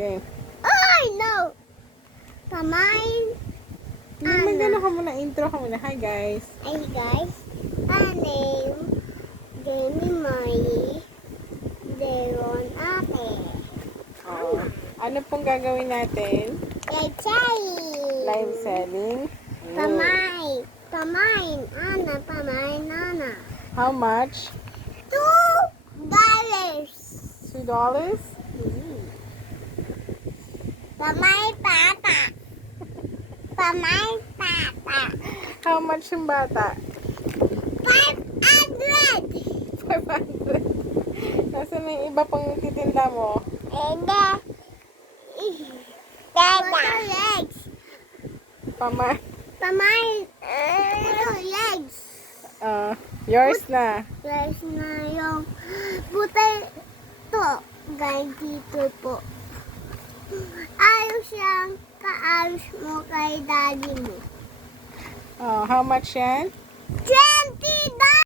Game. I know. Pamain. Hindi magano ka muna, intro ka muna. Hi guys. Hey guys, my name Jayme Marie Deron Ate. Oh, ano pong gagawin natin? Live selling. Pamain. Pamain. Ana. How much? $2. $2? Pamay pata. Pamay pata. How much yung bata? 500. 500. Nasaan na yung iba pang titinda mo? Dada. Legs. Pamay. Pamay. Legs. Yours na. Guys na yung butay to. Guys, dito po. Ayos yung kaayos mo kay daddy mo. How much yan? 10